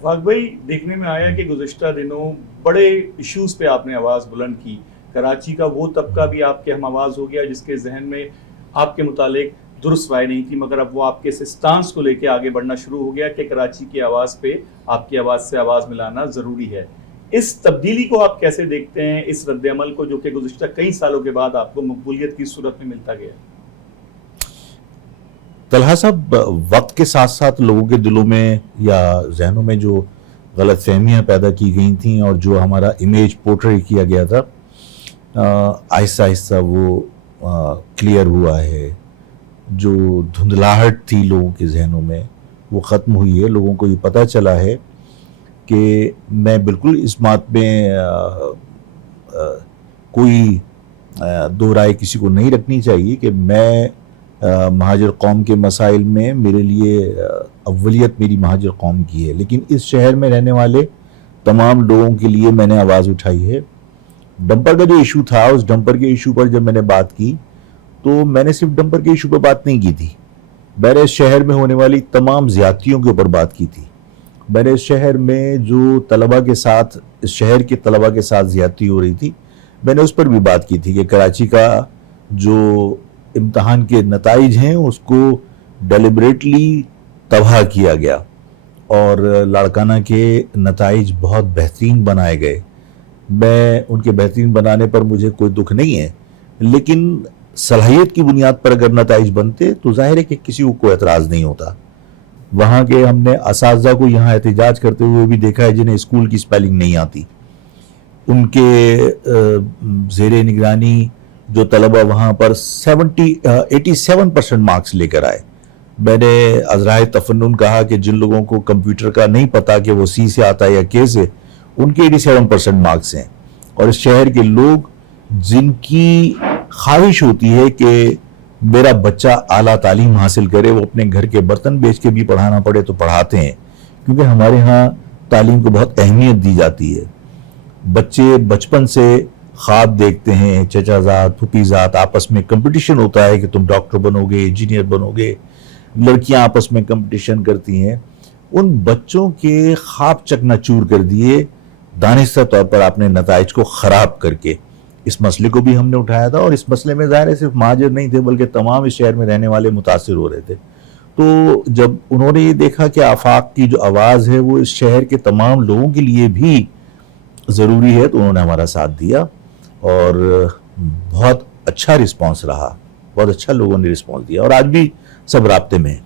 आफाक भाई, देखने में आया कि गुज़िश्ता दिनों बड़े इश्यूज़ पे आपने आवाज़ बुलंद की। कराची का वो तबका भी आपके हम आवाज़ हो गया जिसके जहन में आपके मुतालिक दुरुस्त राय नहीं थी, मगर अब वो आपके इस स्टांस को लेके आगे बढ़ना शुरू हो गया कि कराची की आवाज़ पे आपकी आवाज़ से आवाज़ मिलाना ज़रूरी है। इस तब्दीली को आप कैसे देखते हैं, इस रद्द-ए-अमल को जो कि गुज़िश्ता कई सालों के बाद आपको मकबूलियत की सूरत में मिलता गया? तलहा साहब, वक्त के साथ साथ लोगों के दिलों में या जहनों में जो गलत फहमियाँ पैदा की गई थी और जो हमारा इमेज पोर्ट्रे किया गया था, आहिस्ता आहिस्ता वो क्लियर हुआ है। जो धुंधलाहट थी लोगों के जहनों में वो ख़त्म हुई है। लोगों को ये पता चला है कि मैं बिल्कुल इस बात में कोई दो राय किसी को नहीं रखनी चाहिए कि मैं महाजर कौम के मसाइल में मेरे लिए अव्वलियत मेरी महाजर कौम की है, लेकिन इस शहर में रहने वाले तमाम लोगों के लिए मैंने आवाज़ उठाई है। डंपर का जो इशू था, उस डंपर के इशू पर जब मैंने बात की तो मैंने सिर्फ डंपर के इशू पर बात नहीं की थी, मैंने इस शहर में होने वाली तमाम ज़्यादतियों के ऊपर बात की थी। मैंने इस शहर में जो तलबा के साथ, इस शहर के तलबा के साथ ज़्यादती हो रही थी, मैंने उस पर भी बात की थी कि कराची का जो इम्तहान के नताइज हैं उसको डेलिबरेटली तबाह किया गया और लाड़काना के नताइज बहुत बेहतरीन बनाए गए। मैं उनके बेहतरीन बनाने पर मुझे कोई दुख नहीं है, लेकिन सलाहियत की बुनियाद पर अगर नताइज बनते तो जाहिर है कि किसी को कोई एतराज़ नहीं होता। वहाँ के हमने असातिज़ा को यहाँ एहतजाज करते हुए भी देखा है जिन्हें स्कूल की स्पेलिंग नहीं आती। उनके ज़ेरे निगरानी जो तलबा वहाँ पर 87% मार्क्स लेकर आए। मैंने अज़राए तफन्नुन कहा कि जिन लोगों को कंप्यूटर का नहीं पता कि वो सी से आता है या के से, उनके 87% मार्क्स हैं। और इस शहर के लोग जिनकी ख्वाहिश होती है कि मेरा बच्चा आला तालीम हासिल करे, वो अपने घर के बर्तन बेच के भी पढ़ाना पड़े तो पढ़ाते हैं, क्योंकि हमारे यहाँ तालीम को बहुत अहमियत दी जाती है। बच्चे बचपन से ख्वाब देखते हैं, चचाजाद फूफीजाद आपस में कंपटीशन होता है कि तुम डॉक्टर बनोगे, इंजीनियर बनोगे, लड़कियां आपस में कंपटीशन करती हैं। उन बच्चों के ख्वाब चकनाचूर कर दिए दानिस्ता तौर पर आपने नताइज को ख़राब करके। इस मसले को भी हमने उठाया था और इस मसले में ज़ाहिर है सिर्फ महाजर नहीं थे बल्कि तमाम इस शहर में रहने वाले मुतासिर हो रहे थे। तो जब उन्होंने ये देखा कि आफाक की जो आवाज़ है वो इस शहर के तमाम लोगों के लिए भी ज़रूरी है, तो उन्होंने हमारा साथ दिया और बहुत अच्छा रिस्पॉन्स रहा, बहुत अच्छा लोगों ने रिस्पॉन्स दिया और आज भी सब राब्ते में हैं।